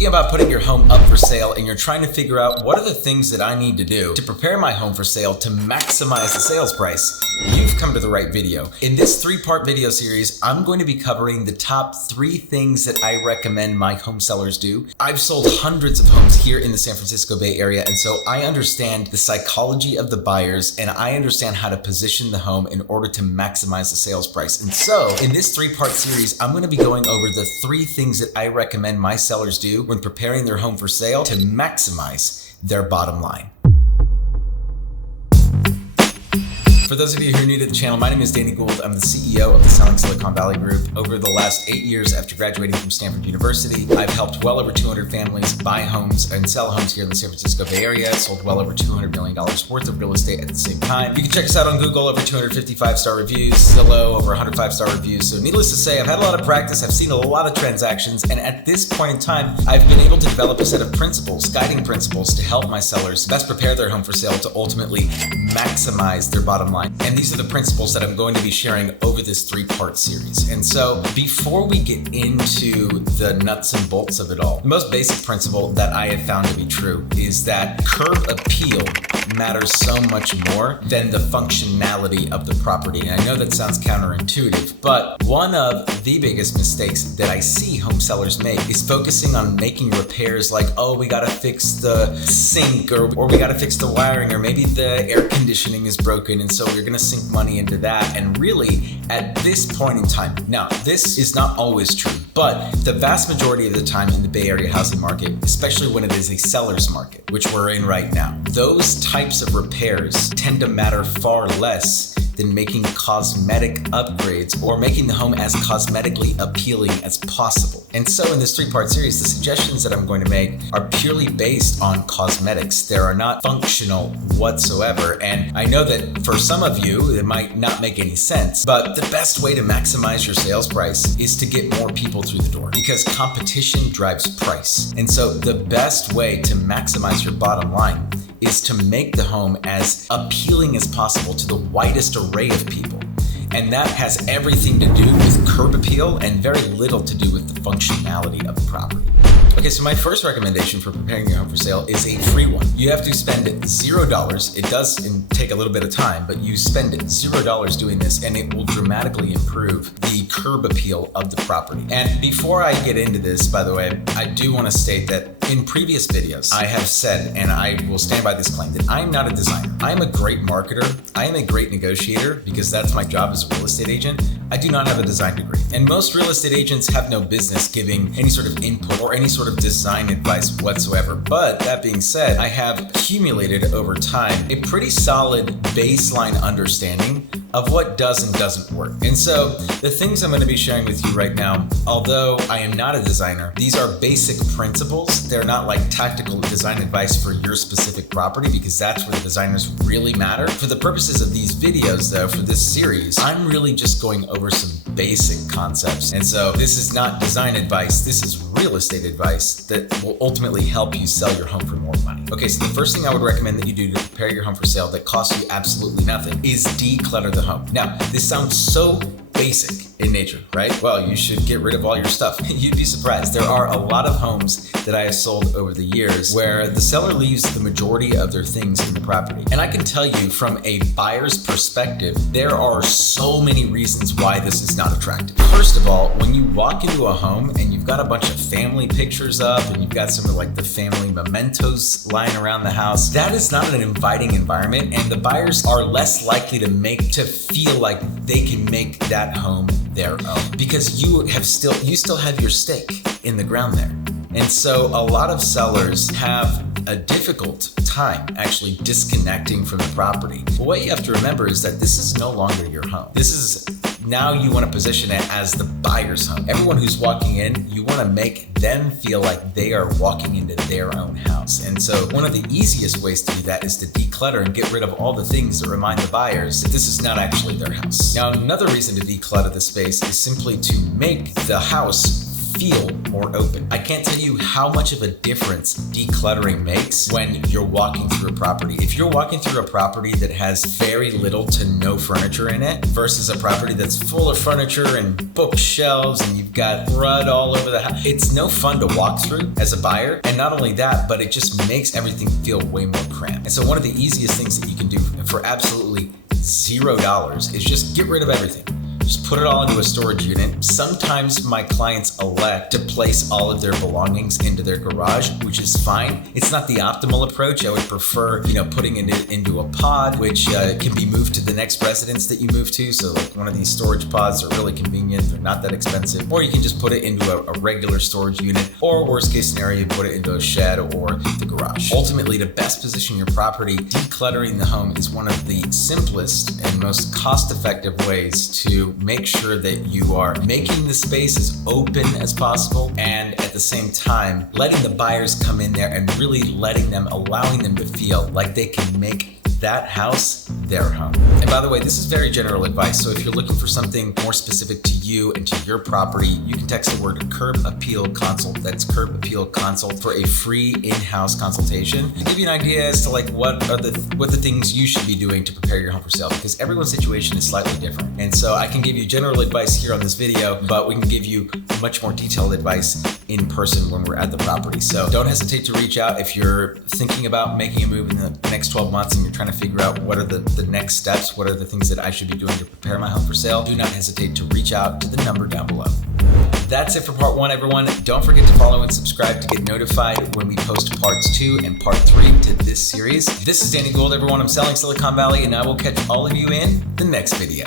thinking about putting your home up for sale and you're trying to figure out what are the things that I need to do to prepare my home for sale to maximize the sales price, you've come to the right video. In this 3-part video series, I'm going to be covering the top 3 things that I recommend my home sellers do. I've sold hundreds of homes here in the San Francisco Bay Area, and so I understand the psychology of the buyers and I understand how to position the home in order to maximize the sales price. And so in this 3-part series, I'm going to be going over the 3 things that I recommend my sellers do when preparing their home for sale to maximize their bottom line. For those of you who are new to the channel, my name is Danny Gould. I'm the CEO of the Selling Silicon Valley Group. Over the last 8 years after graduating from Stanford University, I've helped well over 200 families buy homes and sell homes here in the San Francisco Bay Area. Sold well over $200 million worth of real estate at the same time. You can check us out on Google, over 255-star reviews, Zillow, over 105-star reviews. So needless to say, I've had a lot of practice. I've seen a lot of transactions. And at this point in time, I've been able to develop a set of principles, guiding principles to help my sellers best prepare their home for sale to ultimately maximize their bottom line. And these are the principles that I'm going to be sharing over this 3-part series. And so before we get into the nuts and bolts of it all, the most basic principle that I have found to be true is that curb appeal matters so much more than the functionality of the property. And I know that sounds counterintuitive, but one of the biggest mistakes that I see home sellers make is focusing on making repairs like, oh, we gotta fix the sink or we gotta fix the wiring, or maybe the air conditioning is broken and so we're gonna sink money into that. And really, at this point in time, now this is not always true, but the vast majority of the time in the Bay Area housing market, especially when it is a seller's market, which we're in right now, those types of repairs tend to matter far less than making cosmetic upgrades or making the home as cosmetically appealing as possible. And so in this 3-part series, the suggestions that I'm going to make are purely based on cosmetics. They are not functional whatsoever. And I know that for some of you, it might not make any sense, but the best way to maximize your sales price is to get more people through the door, because competition drives price. And so the best way to maximize your bottom line is to make the home as appealing as possible to the widest array of people. And that has everything to do with curb appeal and very little to do with the functionality of the property. Okay, so my first recommendation for preparing your home for sale is a free one. You have to spend $0. It does take a little bit of time, but you spend $0 doing this and it will dramatically improve the curb appeal of the property. And before I get into this, by the way, I do want to state that in previous videos, I have said, and I will stand by this claim, that I am not a designer. I am a great marketer. I am a great negotiator because that's my job as a real estate agent. I do not have a design degree. And most real estate agents have no business giving any sort of input or any sort of design advice whatsoever. But that being said, I have accumulated over time a pretty solid baseline understanding of what does and doesn't work. And so the things I'm going to be sharing with you right now, although I am not a designer, these are basic principles. They're not like tactical design advice for your specific property, because that's where the designers really matter. For the purposes of these videos though, for this series, I'm really just going over some basic concepts. And so this is not design advice, this is real estate advice that will ultimately help you sell your home for more money. Okay, so the first thing I would recommend that you do to prepare your home for sale that costs you absolutely nothing is declutter the home. Now, this sounds so basic in nature, right? Well, you should get rid of all your stuff. You'd be surprised. There are a lot of homes that I have sold over the years where the seller leaves the majority of their things in the property. And I can tell you from a buyer's perspective, there are so many reasons why this is not attractive. First of all, when you walk into a home and you've got a bunch of family pictures up and you've got some of like the family mementos lying around the house, that is not an inviting environment, and the buyers are less likely to feel like they can make that home their own, because you still have your stake in the ground there. And so a lot of sellers have a difficult time actually disconnecting from the property. But what you have to remember is that this is no longer your home. This is now you want to position it as the buyer's home. Everyone who's walking in, you want to make them feel like they are walking into their own house. And so one of the easiest ways to do that is to declutter and get rid of all the things that remind the buyers that this is not actually their house. Now, another reason to declutter the space is simply to make the house feel more open. I can't tell you how much of a difference decluttering makes when you're walking through a property. If you're walking through a property that has very little to no furniture in it versus a property that's full of furniture and bookshelves and you've got crud all over the house, it's no fun to walk through as a buyer. And not only that, but it just makes everything feel way more cramped. And so one of the easiest things that you can do for absolutely $0 is just get rid of everything. Just put it all into a storage unit. Sometimes my clients elect to place all of their belongings into their garage, which is fine. It's not the optimal approach. I would prefer, putting it into a pod, which can be moved to the next residence that you move to. So like one of these storage pods are really convenient. They're not that expensive. Or you can just put it into a regular storage unit, or worst case scenario, you put it into a shed or the garage. Ultimately, to best position your property, decluttering the home is one of the simplest and most cost-effective ways to make sure that you are making the space as open as possible, and at the same time letting the buyers come in there and really allowing them to feel like they can make that house their home. And by the way, this is very general advice, so if you're looking for something more specific to you and to your property, you can text the word Curb Appeal Consult. That's Curb Appeal Consult for a free in-house consultation to give you an idea as to what the things you should be doing to prepare your home for sale, because everyone's situation is slightly different. And so I can give you general advice here on this video, but we can give you much more detailed advice in person when we're at the property. So don't hesitate to reach out if you're thinking about making a move in the next 12 months and you're trying to figure out what are the next steps, what are the things that I should be doing to prepare my home for sale. Do not hesitate to reach out to the number down below. That's it for part 1, everyone. Don't forget to follow and subscribe to get notified when we post parts 2 and part 3 to this series. This is Danny Gould, everyone. I'm selling Silicon Valley, and I will catch all of you in the next video.